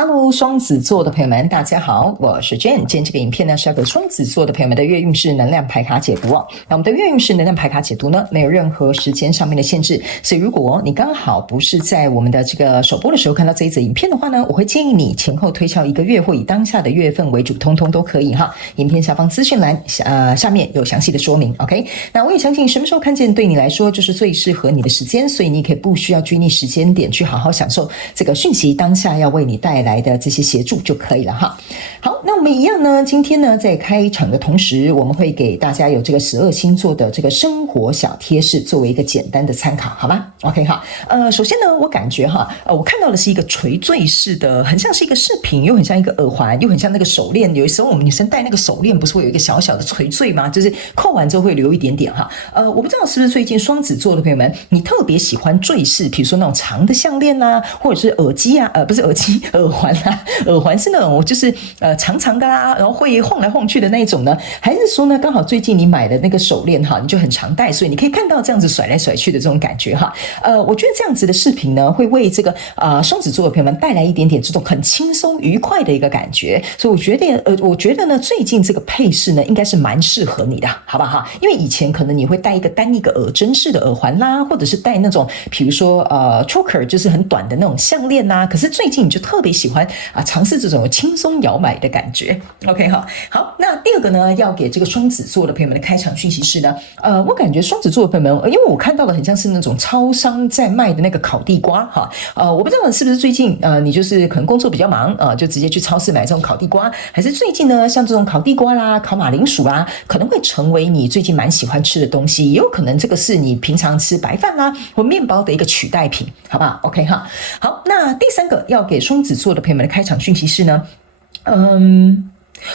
Hello，双子座的朋友们，大家好，我是 Jane。今天这个影片呢是要给双子座的朋友们的月运势能量牌卡解读哦。那我们的月运势能量牌卡解读呢，没有任何时间上面的限制，所以如果你刚好不是在我们的这个首播的时候看到这一则影片的话呢，我会建议你前后推敲1个月或以当下的月份为主，通通都可以哈。影片下方资讯栏下面有详细的说明 ，OK？ 那我也相信什么时候看见对你来说就是最适合你的时间，所以你可以不需要拘泥时间点去好好享受这个讯息当下要为你带来的这些协助就可以了哈。好，那我们一样呢，今天呢在开场的同时，我们会给大家有这个12星座的这个生活小贴士作为一个简单的参考，好吗 ？OK 哈。首先呢，我感觉哈，我看到的是一个垂坠式的，很像是一个饰品，又很像一个耳环，又很像那个手链。有时候我们女生戴那个手链，不是会有一个小小的垂坠吗？就是扣完之后会留一点点哈。我不知道是不是最近双子座的朋友们，你特别喜欢坠饰，比如说那种长的项链啦，或者是耳机啊，不是耳机，耳环啦，耳环是那种就是长长的啦，然后会晃来晃去的那一种呢？还是说呢，刚好最近你买的那个手链哈，你就很常戴，所以你可以看到这样子甩来甩去的这种感觉哈。我觉得这样子的饰品呢，会为这个双子座的朋友们带来一点点这种很轻松愉快的一个感觉，所以我觉得呢，最近这个配饰呢，应该是蛮适合你的，好不好？因为以前可能你会戴一个耳针式的耳环啦，或者是戴那种比如说choker 就是很短的那种项链啦，可是最近你就特别喜欢尝试这种轻松摇摆的感觉 ，OK 哈。好，那第二个呢，要给这个双子座的朋友们的开场讯息是呢，我感觉双子座的朋友们，因为我看到的很像是那种超商在卖的那个烤地瓜哈，我不知道是不是最近你就是可能工作比较忙就直接去超市买这种烤地瓜，还是最近呢像这种烤地瓜啦、烤马铃薯啦，可能会成为你最近蛮喜欢吃的东西，也有可能这个是你平常吃白饭啦或面包的一个取代品，好不好 ？OK 哈。好，那第三个要给双子座的朋友们的开场讯息是呢，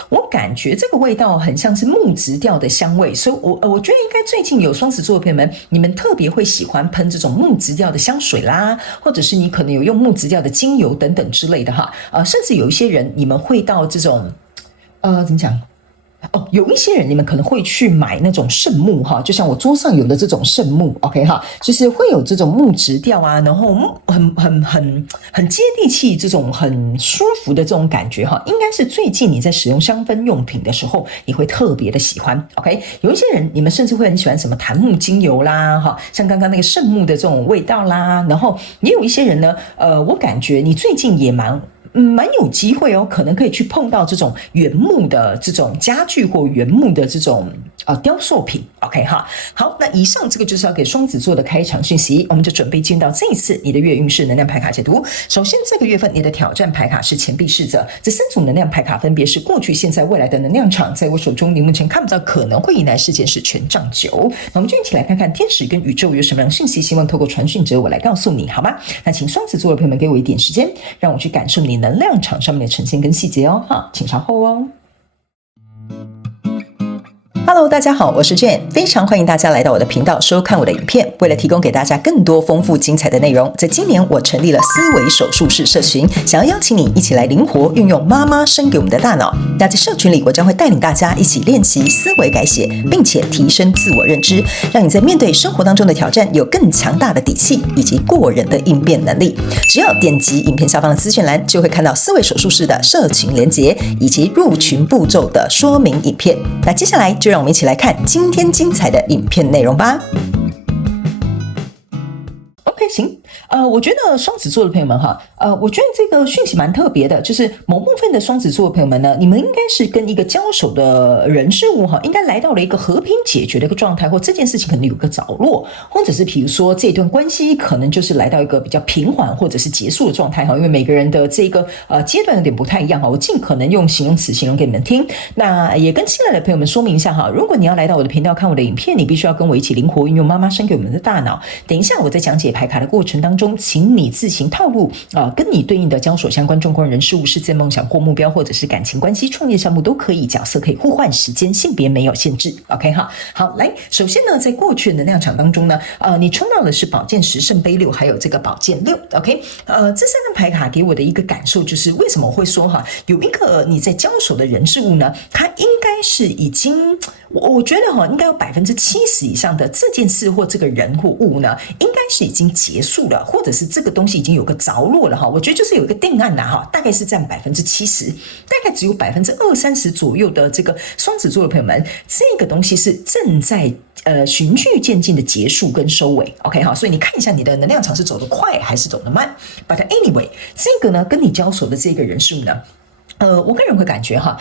我感觉这个味道很像是木质调的香味，所以我觉得应该最近有双子座的朋友们，你们特别会喜欢喷这种木质调的香水啦，或者是你可能有用木质调的精油等等之类的哈，甚至有一些人你们会到这种怎么讲？有一些人你们可能会去买那种圣木哈，就像我桌上有的这种圣木 ，OK 哈，就是会有这种木质调啊，然后很接地气，这种很舒服的这种感觉哈，应该是最近你在使用香氛用品的时候，你会特别的喜欢 ，OK？ 有一些人你们甚至会很喜欢什么檀木精油啦，哈，像刚刚那个圣木的这种味道啦，然后也有一些人呢，我感觉你最近也蛮有机会哦，可能可以去碰到这种原木的这种家具或原木的这种雕塑品 ，OK 哈。好，那以上这个就是要给双子座的开场讯息，我们就准备进到这一次你的月运势能量牌卡解读。首先，这个月份你的挑战牌卡是钱币侍者，这3组能量牌卡分别是过去、现在、未来的能量场，在我手中你目前看不到可能会迎来事件是权杖9。那我们就一起来看看天使跟宇宙有什么样的讯息，希望透过传讯者我来告诉你，好吗？那请双子座的朋友们给我一点时间，让我去感受你能量场上面的呈现跟细节哦，哈，请稍后哦。Hello， 大家好，我是 Jane， 非常欢迎大家来到我的频道收看我的影片。为了提供给大家更多丰富精彩的内容，在今年我成立了思维手术室社群，想要邀请你一起来灵活运用妈妈生给我们的大脑。那在社群里，我将会带领大家一起练习思维改写，并且提升自我认知，让你在面对生活当中的挑战有更强大的底气以及过人的应变能力。只要点击影片下方的资讯栏，就会看到思维手术室的社群连结以及入群步骤的说明影片。那接下来就让我们一起来看今天精彩的影片内容吧。OK， 行。我觉得双子座的朋友们哈，我觉得这个讯息蛮特别的，就是某部分的双子座的朋友们呢，你们应该是跟一个交手的人事物哈，应该来到了一个和平解决的一个状态，或这件事情可能有个着落，或者是比如说这段关系可能就是来到一个比较平缓或者是结束的状态哈，因为每个人的这个阶段有点不太一样哈，我尽可能用形容词形容给你们听。那也跟新来的朋友们说明一下哈，如果你要来到我的频道看我的影片，你必须要跟我一起灵活运用妈妈生给我们的大脑。等一下我在讲解牌卡的过程当中，请你自行套路跟你对应的交手相关状况、人事物、事件、梦想或目标，或者是感情关系、创业项目都可以，角色可以互换，时间性别没有限制 OK 哈。好，来，首先呢，在过去的能量场当中呢，你抽到的是宝剑10、圣杯6还有这个宝剑6 OK。这3张牌卡给我的一个感受就是，为什么我会说哈，有一个你在交手的人事物呢，它应该是已经，我觉得哈，应该有70%以上的这件事或这个人或物呢，应该是已经结束了，或者是这个东西已经有个着落了哈，我觉得就是有一个定案啦哈，大概是占70%，大概只有20-30%左右的这个双子座的朋友们，这个东西是正在循序渐进的结束跟收尾 ，OK 哈，所以你看一下你的能量场是走得快还是走得慢。But anyway， 这个呢跟你交手的这个人数呢，我个人会感觉哈，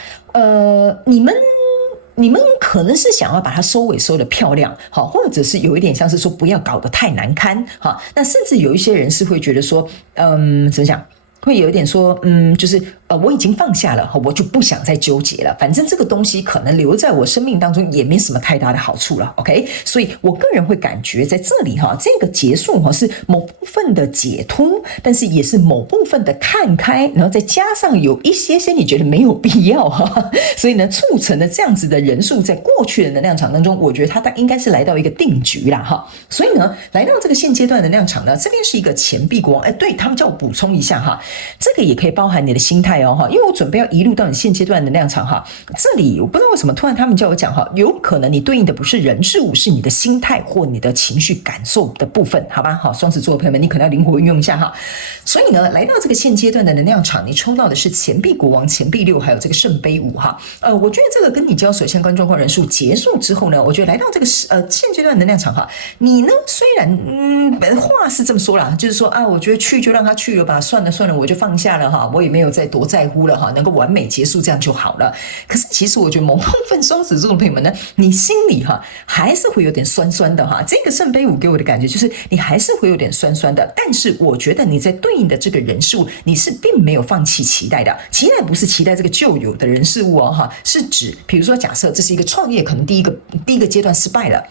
你们可能是想要把它收尾收得漂亮，好，或者是有一点像是说不要搞得太难堪，哈，那甚至有一些人是会觉得说，怎么讲？会有一点说，就是我已经放下了，我就不想再纠结了。反正这个东西可能留在我生命当中也没什么太大的好处了 ，OK？ 所以我个人会感觉在这里哈，这个结束哈是某部分的解脱，但是也是某部分的看开，然后再加上有一些你觉得没有必要哈，所以呢，促成了这样子的人数在过去的能量场当中，我觉得它应该是来到一个定局啦哈。所以呢，来到这个现阶段的能量场呢，这边是一个钱币国王，对他们叫我补充一下哈。这个也可以包含你的心态哦，因为我准备要移入到你现阶段的能量场哈。这里我不知道为什么突然他们叫我讲哈，有可能你对应的不是人事物，是你的心态或你的情绪感受的部分，好吧？好，双子座的朋友们，你可能要灵活运用一下哈。所以呢，来到这个现阶段的能量场，你抽到的是钱币国王、钱币6，还有这个圣杯5哈。我觉得这个跟你交手相关状况人数结束之后呢，我觉得来到这个现阶段的能量场哈，你呢虽然话是这么说啦，就是说啊，我觉得去就让他去了吧，算了，我就放下了哈，我也没有再多在乎了哈，能够完美结束这样就好了。可是其实我觉得某部分双子座的朋友们呢，你心里哈还是会有点酸酸的哈。这个圣杯5给我的感觉就是你还是会有点酸酸的，但是我觉得你在对应的这个人事物，你是并没有放弃期待的。期待不是期待这个旧有的人事物哦哈，是指比如说假设这是一个创业，可能第一个阶段失败了。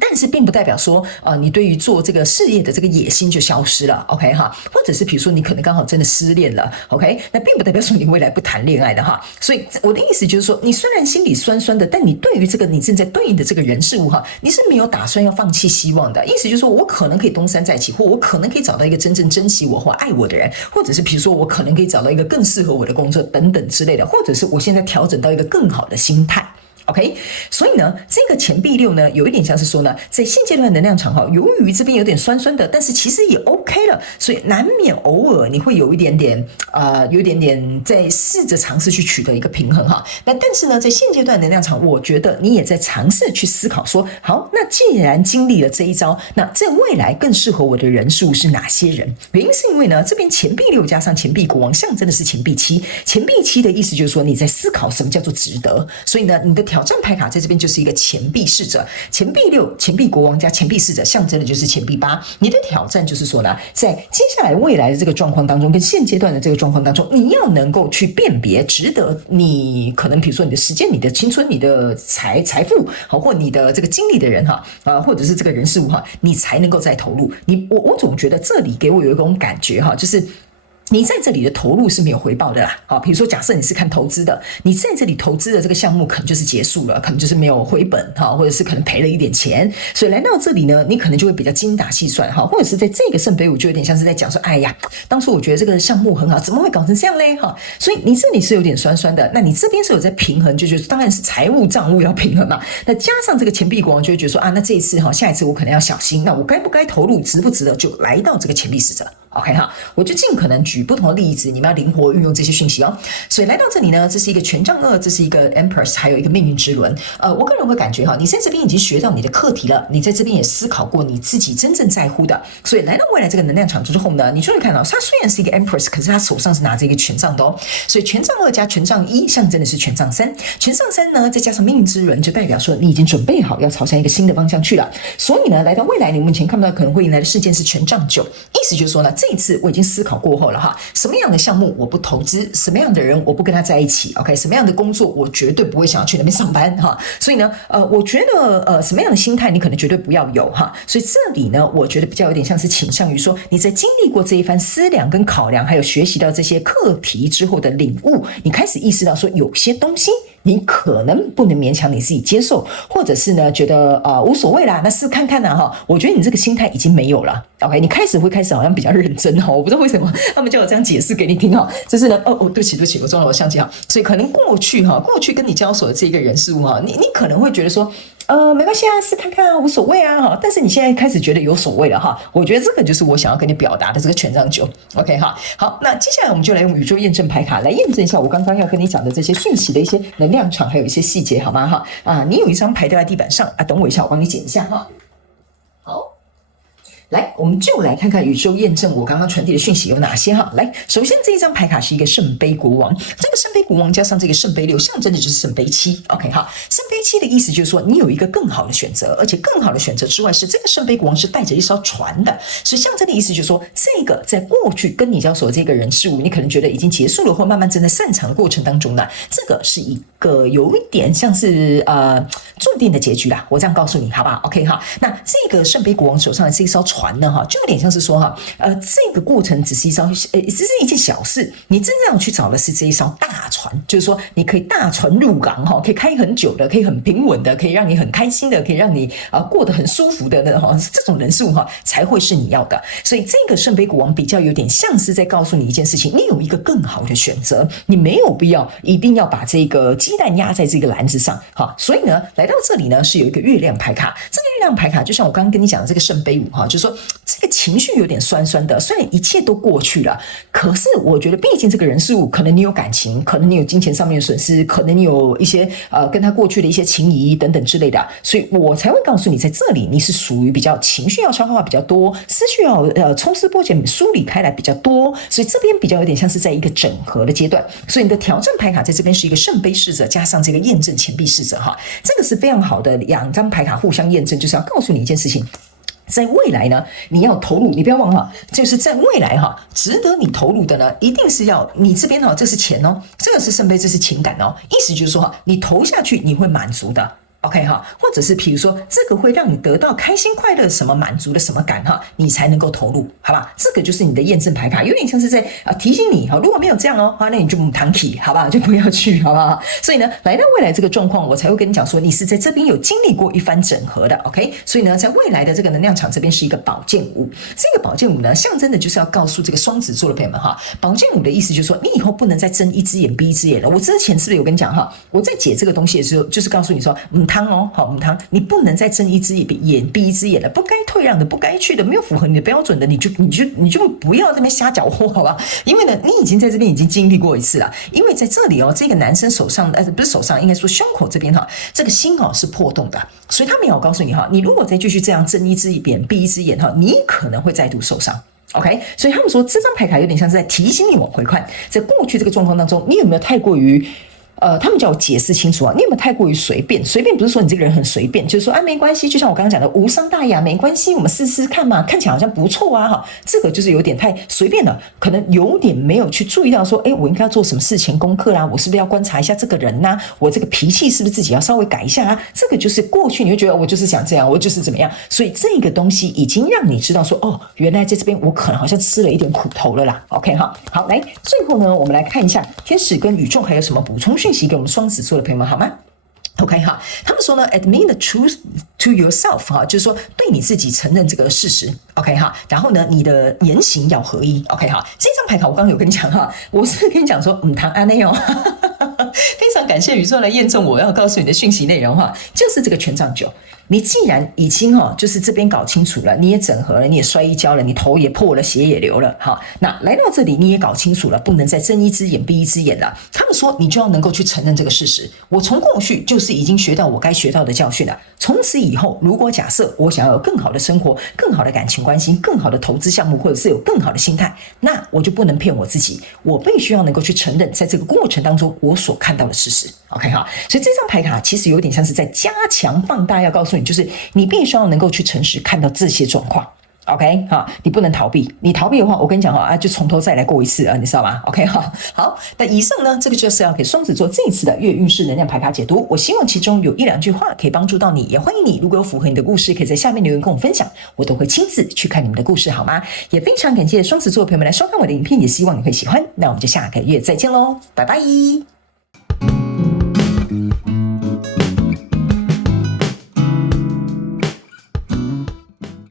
但是并不代表说，你对于做这个事业的这个野心就消失了 ，OK 哈？或者是比如说你可能刚好真的失恋了 ，OK？ 那并不代表说你未来不谈恋爱的哈。所以我的意思就是说，你虽然心里酸酸的，但你对于这个你正在对应的这个人事物哈，你是没有打算要放弃希望的。意思就是说我可能可以东山再起，或我可能可以找到一个真正珍惜我或爱我的人，或者是比如说我可能可以找到一个更适合我的工作等等之类的，或者是我现在调整到一个更好的心态。OK， 所以呢，这个钱币6呢，有一点像是说呢，在现阶段的能量场哈，由于这边有点酸酸的，但是其实也 OK 了，所以难免偶尔你会有一点点在试着尝试去取得一个平衡哈。那但是呢，在现阶段的能量场，我觉得你也在尝试去思考说，好，那既然经历了这一招，那这未来更适合我的人数是哪些人？原因是因为呢，这边钱币6加上钱币国王象征的是钱币7，钱币7的意思就是说你在思考什么叫做值得，所以呢，你的挑战牌卡在这边就是一个钱币侍者，钱币6、钱币国王加钱币侍者，象征的就是钱币8。你的挑战就是说呢，在接下来未来的这个状况当中，跟现阶段的这个状况当中，你要能够去辨别值得你可能比如说你的时间、你的青春、你的财富，好，或你的这个精力的人哈，或者是这个人事物哈，你才能够再投入。我总觉得这里给我有一种感觉哈，就是。你在这里的投入是没有回报的啦，好，比如说假设你是看投资的，你在这里投资的这个项目可能就是结束了，可能就是没有回本哈，或者是可能赔了一点钱，所以来到这里呢，你可能就会比较精打细算哈，或者是在这个圣杯5就有点像是在讲说，哎呀，当初我觉得这个项目很好，怎么会搞成这样嘞哈？所以你这里是有点酸酸的，那你这边是有在平衡，就是当然是财务账务要平衡嘛，那加上这个钱币国王就会觉得说啊，那这一次哈，下一次我可能要小心，那我该不该投入，值不值得，就来到这个钱币使者。OK 哈，我就尽可能举不同的例子，你们要灵活运用这些讯息哦。所以来到这里呢，这是一个权杖2，这是一个 Empress， 还有一个命运之轮。我个人会感觉哈，你在这边已经学到你的课题了，你在这边也思考过你自己真正在乎的。所以来到未来这个能量场之后呢，你就会看到，它虽然是一个 Empress， 可是它手上是拿着一个权杖的哦。所以权杖2加权杖1象征的是权杖3，权杖3呢再加上命运之轮，就代表说你已经准备好要朝向一个新的方向去了。所以呢，来到未来，你目前看不到可能会迎来的事件是权杖9，意思就是说呢，这一次我已经思考过后了哈，什么样的项目我不投资，什么样的人我不跟他在一起 ，OK， 什么样的工作我绝对不会想要去那边上班哈。所以呢，我觉得什么样的心态你可能绝对不要有哈。所以这里呢，我觉得比较有点像是倾向于说，你在经历过这一番思量跟考量，还有学习到这些课题之后的领悟，你开始意识到说有些东西。你可能不能勉强你自己接受，或者是呢觉得无所谓啦，那试看看啦哈。我觉得你这个心态已经没有了 ，OK？ 你会开始好像比较认真哈。我不知道为什么他们叫我这样解释给你听哈。就是呢，对不起，我撞了我相机哈。所以可能过去跟你交手的这个人事物哈，你可能会觉得说，没关系啊，试看看啊，无所谓啊哈。但是你现在开始觉得有所谓了哈，我觉得这个就是我想要跟你表达的这个权杖九。OK 哈，好，那接下来我们就来用宇宙验证牌卡来验证一下我刚刚要跟你讲的这些讯息的一些能量场，还有一些细节，好吗哈？你有一张牌掉在地板上啊，等我一下，我帮你捡一下哈。好。来，我们就来看看宇宙验证我刚刚传递的讯息有哪些哈。来，首先这一张牌卡是一个圣杯国王，这个圣杯国王加上这个圣杯六，象征的就是圣杯七。OK 哈，圣杯七的意思就是说你有一个更好的选择，而且更好的选择之外是这个圣杯国王是带着一艘船的，所以象征的意思就是说这个在过去跟你交手的这个人事物，你可能觉得已经结束了或慢慢正在散场的过程当中呢，这个是一个有一点像是注定的结局啦。我这样告诉你好不好 ？OK 哈，那这个圣杯国王手上的这一艘船呢哈，就有点像是说哈，这个过程只是一件小事，你真正要去找的是这一艘大船，就是说你可以大船入港哈，可以开很久的，可以很平稳的，可以让你很开心的，可以让你过得很舒服的哈，这种人数哈才会是你要的。所以这个圣杯国王比较有点像是在告诉你一件事情，你有一个更好的选择，你没有必要一定要把这个鸡蛋压在这个篮子上哈。所以呢，来到这里呢是有一个月亮牌卡，这个月亮牌卡就像我刚刚跟你讲的这个圣杯五哈，就是说这个情绪有点酸酸的，虽然一切都过去了，可是我觉得毕竟这个人事物，可能你有感情，可能你有金钱上面的损失，可能你有一些跟他过去的一些情谊等等之类的，所以我才会告诉你，在这里你是属于比较情绪要消化比较多，思绪要抽丝剥茧梳理开来比较多，所以这边比较有点像是在一个整合的阶段，所以你的挑战牌卡在这边是一个圣杯侍者加上这个验证钱币侍者哈，这个是非常好的两张牌卡互相验证，就是要告诉你一件事情。在未来呢，你要投入，你不要忘了，就是在未来哈，值得你投入的呢，一定是要你这边哈，这是钱哦，这个是圣杯，这是情感哦，意思就是说哈，你投下去你会满足的。OK 哈，或者是比如说这个会让你得到开心快乐什么满足的什么感哈，你才能够投入，好吧？这个就是你的验证牌卡，有点像是在提醒你哈，如果没有这样哦，那你就躺起，好吧？就不要去，好不好？所以呢，来到未来这个状况，我才会跟你讲说，你是在这边有经历过一番整合的 ，OK？ 所以呢，在未来的这个能量场这边是一个宝剑五，这个宝剑五呢，象征的就是要告诉这个双子座的朋友们哈，宝剑五的意思就是说，你以后不能再睁一只眼闭一只眼了。我之前是不是有跟你讲哈？我在解这个东西的时候，就是告诉你说，汤哦，好汤。你不能再睁一只眼闭一只眼了，不该退让的，不该去的，没有符合你的标准的，你就不要在那边瞎搅和，好吧？因为呢，你已经在这边已经经历过一次了。因为在这里哦，这个男生手上不是手上，应该说胸口这边哈，这个心哦是破洞的，所以他们要告诉你哈，你如果再继续这样睁一只眼闭一只眼哈，你可能会再度受伤。OK， 所以他们说这张牌卡有点像是在提醒你往回看，在过去这个状况当中，你有没有太过于他们叫我解释清楚啊！你有没有太过于随便？随便不是说你这个人很随便，就是说没关系，就像我刚刚讲的无伤大雅，没关系，我们试试看嘛，看起来好像不错啊哈。这个就是有点太随便了，可能有点没有去注意到说，我应该要做什么事前功课啦，我是不是要观察一下这个人呐？我这个脾气是不是自己要稍微改一下啊？这个就是过去你会觉得我就是想这样，我就是怎么样，所以这个东西已经让你知道说，哦，原来在这边我可能好像吃了一点苦头了啦。OK 哈，好，来最后呢，我们来看一下天使跟宇宙还有什么补充讯息给我们双子座的朋友们好吗？OK 哈，他们说呢 ，admit the truth to yourself 哈，就是说对你自己承认这个事实。OK 哈，然后呢，你的言行要合一。OK 哈，这张牌卡我刚刚有跟你讲哈，我是跟你讲说，他安内哦，非常感谢宇宙来验证我要告诉你的讯息内容哈，就是这个权杖九。你既然已经就是这边搞清楚了，你也整合了，你也摔一跤了，你头也破了，血也流了，好，那来到这里你也搞清楚了，不能再睁一只眼闭一只眼了。他们说你就要能够去承认这个事实，我从过去就是已经学到我该学到的教训了。从此以后，如果假设我想要有更好的生活、更好的感情关系、更好的投资项目，或者是有更好的心态，那我就不能骗我自己，我必须要能够去承认，在这个过程当中我所看到的事实。OK 哈，所以这张牌卡其实有点像是在加强放大，要告诉你，就是你必须要能够去诚实看到这些状况。OK 哈，你不能逃避，你逃避的话，我跟你讲哈，就从头再来过一次你知道吗 ？OK 哈，好，那以上呢，这个就是要给双子座这一次的月运势能量牌卡解读。我希望其中有一两句话可以帮助到你，也欢迎你如果有符合你的故事，可以在下面留言跟我分享，我都会亲自去看你们的故事，好吗？也非常感谢双子座的朋友们来收看我的影片，也希望你会喜欢。那我们就下个月再见喽，拜拜。